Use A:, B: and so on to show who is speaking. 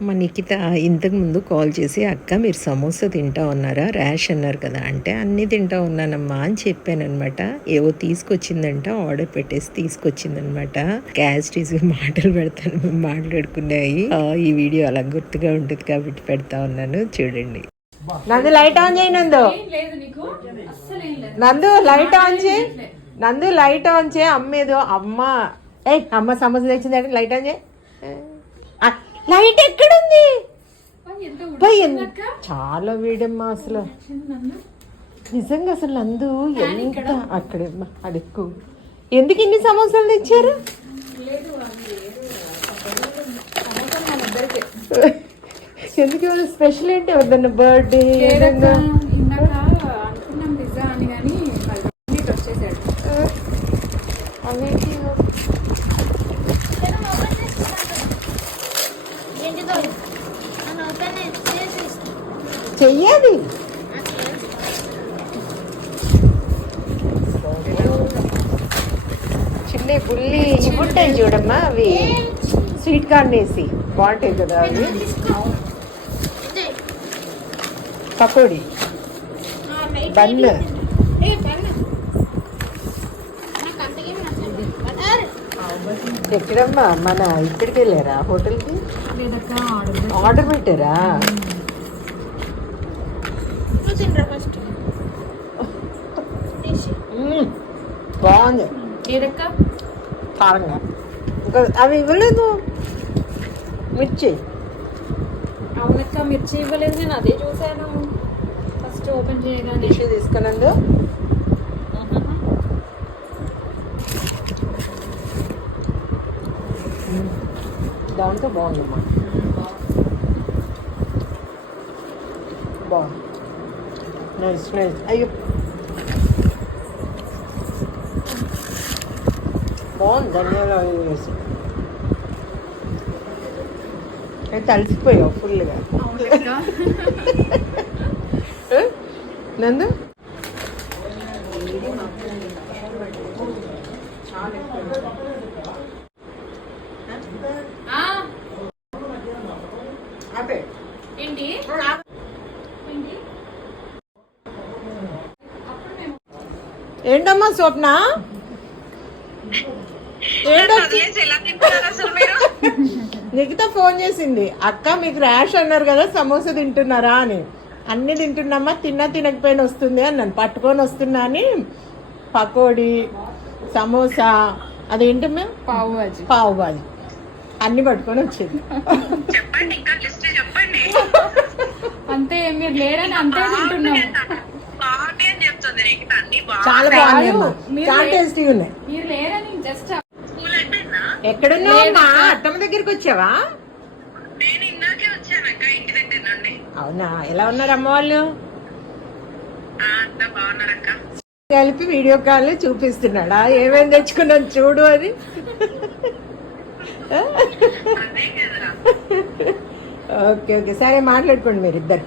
A: మా నిఖిత ఇంతకు ముందు కాల్ చేసి అక్క మీరు సమోసా తింటా ఉన్నారా? ర్యాష్ అన్నారు కదా. అంటే అన్నీ తింటా ఉన్నానమ్మా అని చెప్పానమాట ఏవో తీసుకొచ్చిందంట ఆర్డర్ పెట్టేసి తీసుకొచ్చిందనమాట క్యాష్ తీసి మాటలు పెడతాను మాట్లాడుకున్నాయి. ఆ, ఈ వీడియో అలా గుర్తుగా ఉంటుంది కాబట్టి పెడతా ఉన్నాను. చూడండి. నందు లైట్ ఆన్ చేయి నందు. నందు లైట్ ఆన్ చేయి. నందు లైట్ ఆన్ చేయి. అమ్మేదో అమ్మ. ఏ అమ్మ సమస్య తెచ్చిందంటే లైట్ ఆన్ చేయి. ఆ, లైట్ ఎక్కడుంది? చాలా వేడమ్మా అసలు. నిజంగా అసలు నందు ఎంత అక్కడే అది ఎక్కువ ఎందుకు ఇన్ని సమోసాలు తెచ్చారు? ఎందుకు ఇవాళ స్పెషల్ ఏంటి? ఎవరిదన్నా బర్త్డే
B: ఇందాక
A: చెయ్యాలి చిన్న బుల్లి ఇవి ఉంటాయి చూడమ్మా అవి స్వీట్ కార్న్ వేసి బాగుంటాయి కదా అవి పకోడీ బన్ ఎక్కడమ్మా? మన ఇక్కడికి వెళ్ళారా? హోటల్కి?
B: ఆర్డర్
A: ఆర్డర్ పెట్టారా. బాగుంది. కారంగా ఇంకా అవి ఇవ్వలేదు. మిర్చి.
B: అవునక్క మిర్చి ఇవ్వలేదు. నేను అదే చూశాను. ఫస్ట్ ఓపెన్ చేయగానే.
A: టిష్యూ దాంతో బాగుందమ్మా బాగుంది. నైస్ నైస్ అయ్యో. బాగుంది ధనియాలు అవి వేసి. అయితే అలసిపోయావు ఫుల్గా? నందు?
B: ఏంటి? ఏంటి?
A: ఏంటమ్మా స్వప్న? నిఖిత ఫోన్ చేసింది. అక్క మీకు ర్యాష్ అన్నారు కదా సమోసా తింటున్నారా అని. అన్ని తింటున్నామా? తిన్నా తినకపోయినా వస్తుంది అన్నాను పట్టుకొని వస్తున్నా అని. పకోడీ సమోసా అదేంటి మేము
B: పావు బాజీ.
A: పావు బాజీ. అన్ని పట్టుకొని వచ్చింది.
B: మీరు లేరని అంతే తింటున్నాము
A: చాలా బాగున్నాయి చాలా టేస్టీగా ఉన్నాయి.
B: మీరు లేరని జస్ట్
A: ఎక్కడున్నావు అమ్మా? అత్తమ్మ దగ్గరికి వచ్చావా? అవునా? ఎలా ఉన్నారు అమ్మ వాళ్ళు?
C: ఆ, అంతా బాగున్నారక్క
A: కలిపి వీడియో కాల్ చూపిస్తున్నాడా? ఏమేమి తెచ్చుకున్నాను చూడు
C: అదే.
A: Okay okay. సరే మాట్లాడుకోండి మీరు ఇద్దరు